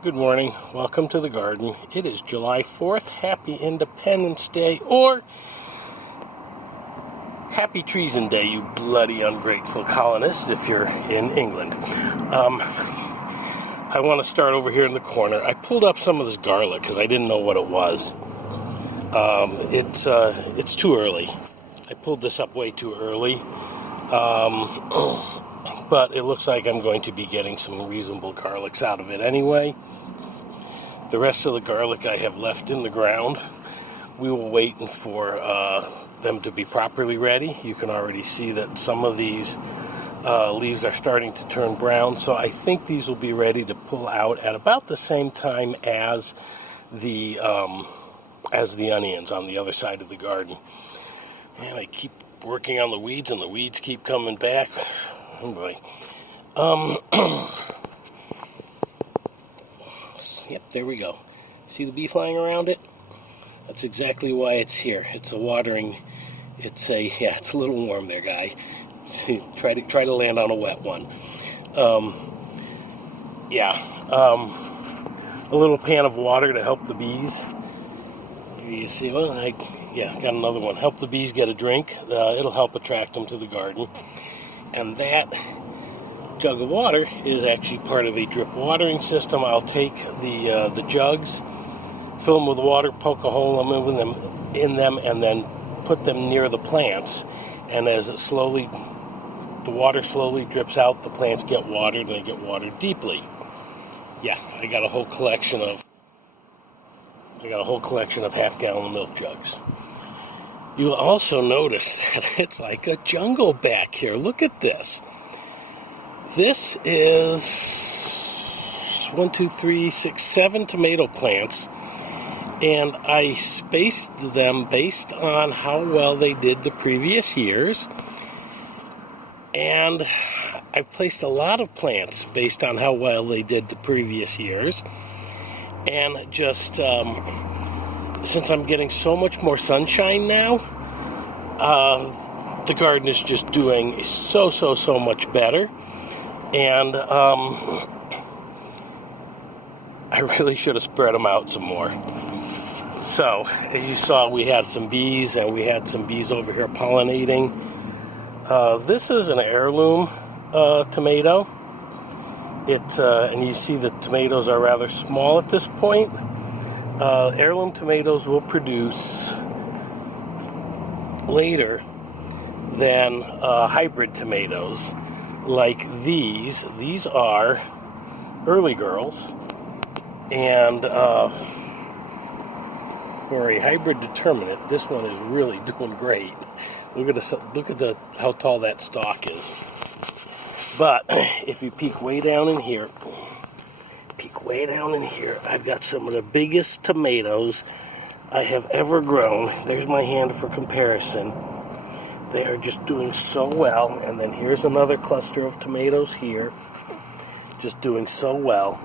Good morning. Welcome to the garden. It is July 4th. Happy Independence Day, or Happy Treason Day, you bloody ungrateful colonists, if you're in England. I want to start over here in the corner. I pulled up some of this garlic because I didn't know what it was. It's too early. I pulled this up way too early. But it looks like I'm going to be getting some reasonable garlics out of it anyway. The rest of the garlic I have left in the ground. We will wait for them to be properly ready. You can already see that some of these leaves are starting to turn brown, so I think these will be ready to pull out at about the same time as the onions on the other side of the garden. And I keep working on the weeds, and the weeds keep coming back. Oh boy. Yep, there we go. See the bee flying around it? That's exactly why it's here. It's a watering. It's a little warm there, guy. try to land on a wet one. A little pan of water to help the bees. Here you see one. Got another one. Help the bees get a drink. It'll help attract them to the garden. And that jug of water is actually part of a drip watering system. I'll take the jugs, fill them with water, poke a hole in them, and then put them near the plants. And as the water slowly drips out, the plants get watered, and they get watered deeply. Yeah, I got a whole collection of half-gallon milk jugs. You'll also notice that it's like a jungle back here. Look at this. This is 7 tomato plants, and I spaced them based on how well they did the previous years. And I placed a lot of plants based on how well they did the previous years. And just since I'm getting so much more sunshine now, the garden is just doing so much better. And I really should have spread them out some more. So, as you saw, we had some bees, and we had some bees over here pollinating. This is an heirloom tomato. And you see the tomatoes are rather small at this point. Heirloom tomatoes will produce later than hybrid tomatoes like these. These are early girls, and for a hybrid determinate, this one is really doing great. Look at how tall that stalk is. But if you peek way down in here, I've got some of the biggest tomatoes I have ever grown. There's my hand for comparison. They are just doing so well. And then here's another cluster of tomatoes here, just doing so well.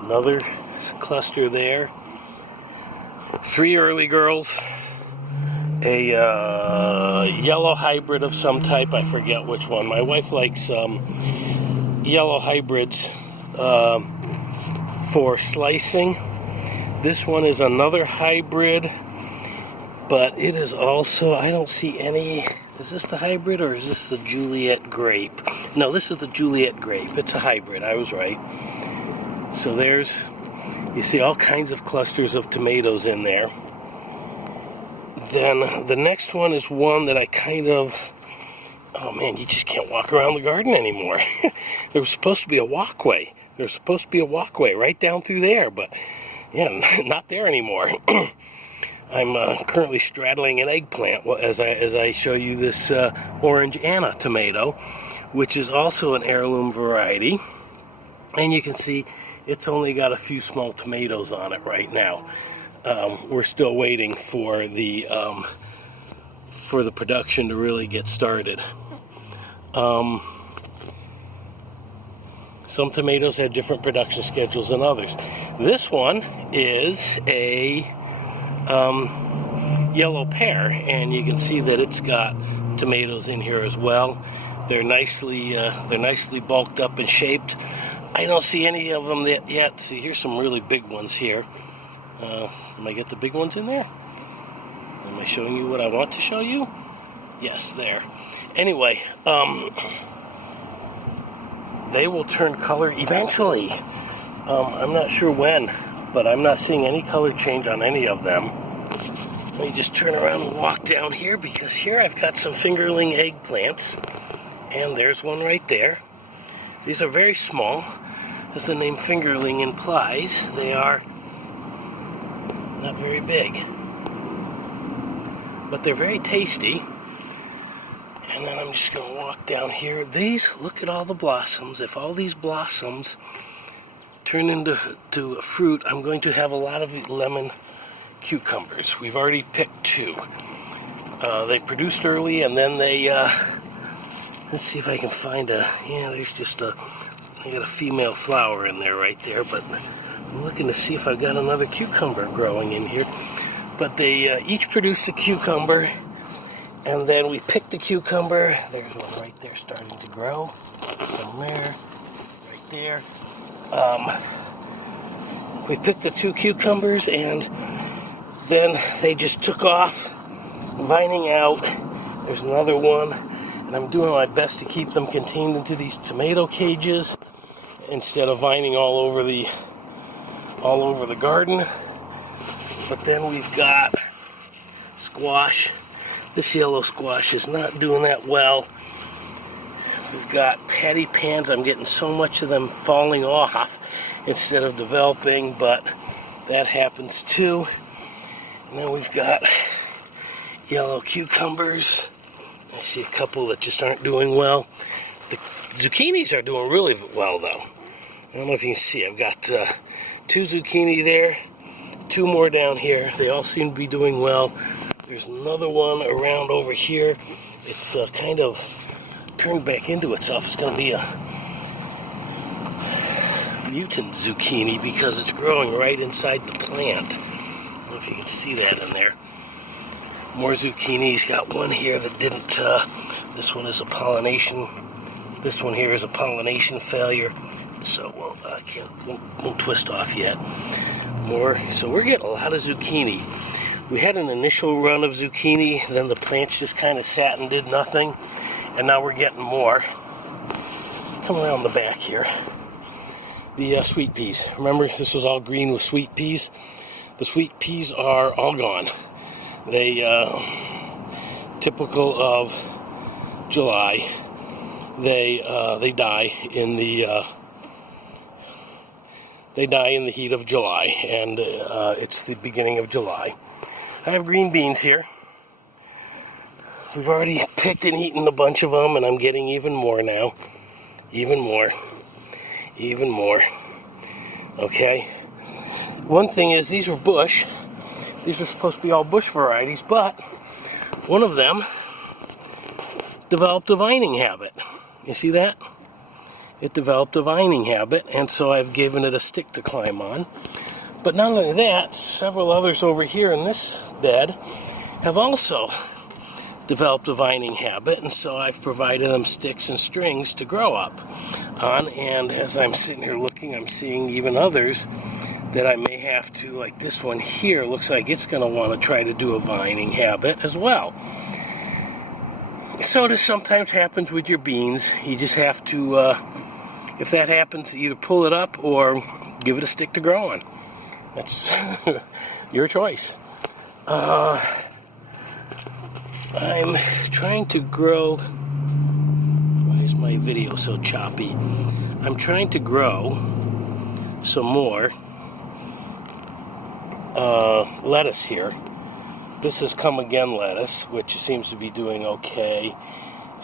Another cluster there. 3 early girls. A yellow hybrid of some type, I forget which one. My wife likes yellow hybrids for slicing. This one is another hybrid, but it is also, I don't see any. Is this the hybrid, or is this the Juliet grape? No, this is the Juliet grape. It's a hybrid, I was right. So you see all kinds of clusters of tomatoes in there. Then the next one is one that I oh man, you just can't walk around the garden anymore. There was supposed to be a walkway. There's supposed to be a walkway right down through there, but yeah, not there anymore. I'm currently straddling an eggplant as I show you this Orange Anna tomato, which is also an heirloom variety. And you can see it's only got a few small tomatoes on it right now. We're still waiting for the production to really get started. Some tomatoes have different production schedules than others. This one is a yellow pear, and you can see that it's got tomatoes in here as well. They're nicely bulked up and shaped. I don't see any of them yet. See, here's some really big ones here. Am I get the big ones in there? Am I showing you what I want to show you? Yes, there. Anyway, they will turn color eventually. I'm not sure when, but I'm not seeing any color change on any of them. Let me just turn around and walk down here, because here I've got some fingerling eggplants, and there's one right there. These are very small, as the name fingerling implies. They are not very big, but they're very tasty. And then I'm just going to walk down here. These, look at all the blossoms. If all these blossoms turn into a fruit, I'm going to have a lot of lemon cucumbers. We've already picked 2. They produced early, and then they, let's see if I can find there's just I got a female flower in there right there, but I'm looking to see if I've got another cucumber growing in here. But they each produced a cucumber, and then we picked the cucumber. There's one right there starting to grow. Somewhere, right there. We picked the 2 cucumbers, and then they just took off, vining out. There's another one, and I'm doing my best to keep them contained into these tomato cages instead of vining all over the garden. But then we've got squash. This yellow squash is not doing that well. We've got patty pans. I'm getting so much of them falling off instead of developing, but that happens too. And then we've got yellow cucumbers. I see a couple that just aren't doing well. The zucchinis are doing really well, though. I don't know if you can see. I've got 2 zucchini there, 2 more down here. They all seem to be doing well. There's another one around over here. It's kind of turned back into itself. It's going to be a mutant zucchini because it's growing right inside the plant. I don't know if you can see that in there. More zucchinis. Got one here that didn't, this one is a pollination. This one here is a pollination failure. So won't twist off yet. More. So we're getting a lot of zucchini. We had an initial run of zucchini, then the plants just kind of sat and did nothing, and now we're getting more. Come around the back here. The sweet peas. Remember, this was all green with sweet peas. The sweet peas are all gone. They, typical of July, they die in the heat of July, and it's the beginning of July. I have green beans here. We've already picked and eaten a bunch of them, and I'm getting even more now. Even more. Okay. One thing is, these were bush. These were supposed to be all bush varieties, but one of them developed a vining habit. You see that? It developed a vining habit, and so I've given it a stick to climb on. But not only that, several others over here in this bed have also developed a vining habit, and so I've provided them sticks and strings to grow up on. And as I'm sitting here looking, I'm seeing even others that I may have to, like this one here, looks like it's going to want to try to do a vining habit as well. So this sometimes happens with your beans. You just have to, if that happens, either pull it up or give it a stick to grow on. That's your choice. I'm trying to grow. Why is my video so choppy? I'm trying to grow some more lettuce here. This is Come Again lettuce, which seems to be doing okay.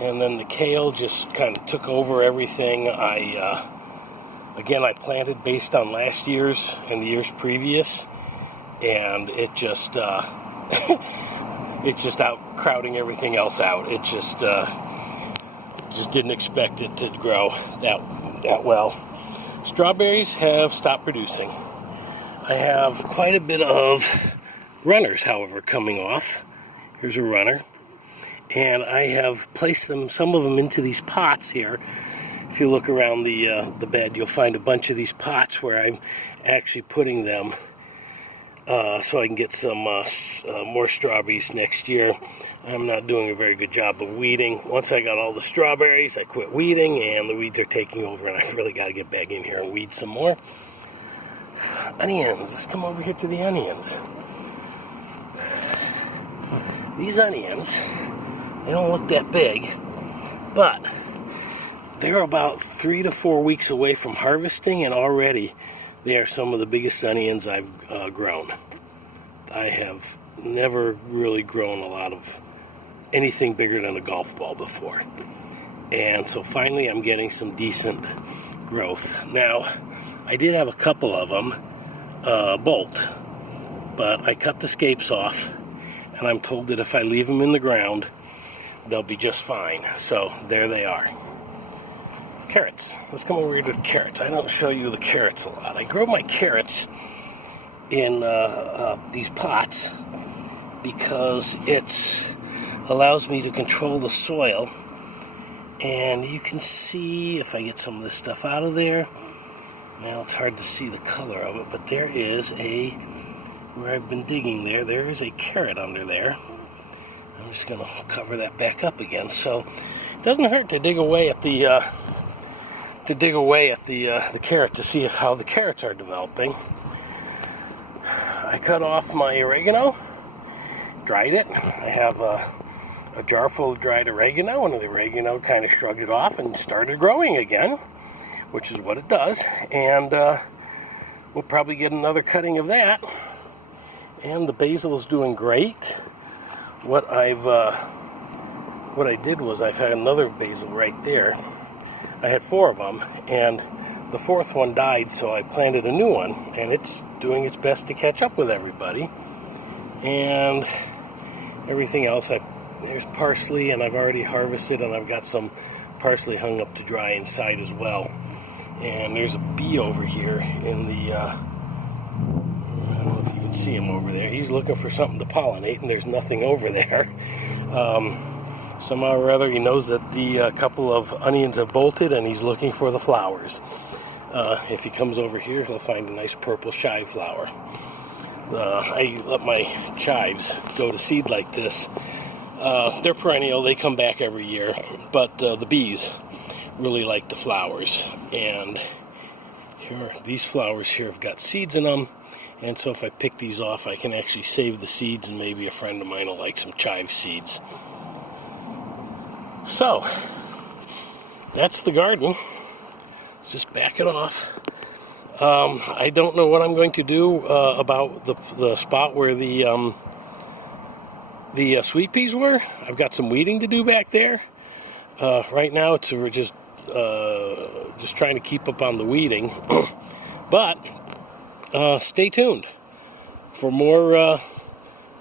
And then the kale just kind of took over everything. Again, I planted based on last year's and the years previous, and it just it's just out crowding everything else out. It just didn't expect it to grow that well. Strawberries have stopped producing. I have quite a bit of runners, however, coming off. Here's a runner. And I have placed them, some of them, into these pots here. if you look around the bed, you'll find a bunch of these pots where I'm actually putting them so I can get some more strawberries next year. I'm not doing a very good job of weeding. Once I got all the strawberries, I quit weeding, and the weeds are taking over, and I've really got to get back in here and weed some more. Onions. Let's come over here to the onions. These onions, they don't look that big, but they're about 3 to 4 weeks away from harvesting, and already they are some of the biggest onions I've grown. I have never really grown a lot of anything bigger than a golf ball before. And so finally I'm getting some decent growth. Now, I did have a couple of them bolt, but I cut the scapes off, and I'm told that if I leave them in the ground, they'll be just fine. So there they are. Carrots. Let's come over here to the carrots. I don't show you the carrots a lot. I grow my carrots in these pots because it allows me to control the soil. And you can see, if I get some of this stuff out of there, well, it's hard to see the color of it, but there is where I've been digging there is a carrot under there. I'm just going to cover that back up again. So it doesn't hurt to dig away at the carrot to see how the carrots are developing. I cut off my oregano, dried it. I have a jar full of dried oregano, and the oregano kind of shrugged it off and started growing again, which is what it does. And we'll probably get another cutting of that. And the basil is doing great. What I did was I've had another basil right there. I had 4 of them, and the 4th one died, so I planted a new one, and it's doing its best to catch up with everybody. And everything else, there's parsley, and I've already harvested, and I've got some parsley hung up to dry inside as well. And there's a bee over here in the, I don't know if you can see him over there. He's looking for something to pollinate, and there's nothing over there. Somehow or other, he knows that the couple of onions have bolted, and he's looking for the flowers. If he comes over here, he'll find a nice purple chive flower. I let my chives go to seed like this. They're perennial, they come back every year, but the bees really like the flowers. And these flowers here have got seeds in them, and so if I pick these off, I can actually save the seeds, and maybe a friend of mine will like some chive seeds. So, that's the garden. Let's just back it off. I don't know what I'm going to do about the spot where the sweet peas were. I've got some weeding to do back there. Right now, we're just trying to keep up on the weeding. But stay tuned for more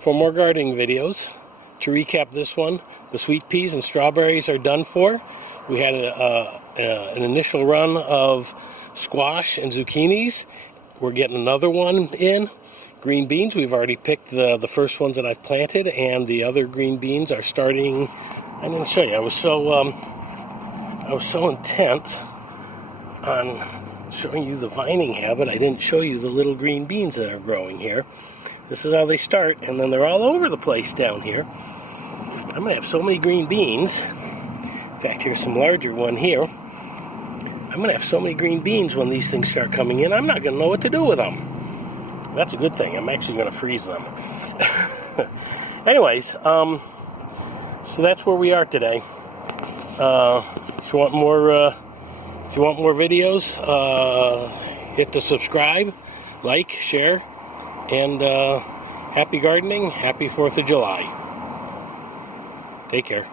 gardening videos. To recap this one, the sweet peas and strawberries are done for. We had an initial run of squash and zucchinis. We're getting another one in. Green beans, we've already picked the first ones that I've planted, and the other green beans are starting. I'm going to show you. I was so intent on showing you the vining habit, I didn't show you the little green beans that are growing here. This is how they start, and then they're all over the place down here. I'm going to have so many green beans. In fact, here's some larger one here. I'm going to have so many green beans when these things start coming in, I'm not going to know what to do with them. That's a good thing. I'm actually going to freeze them. Anyways, so that's where we are today. If you want more videos, hit the subscribe, like, share, and happy gardening. Happy 4th of July. Take care.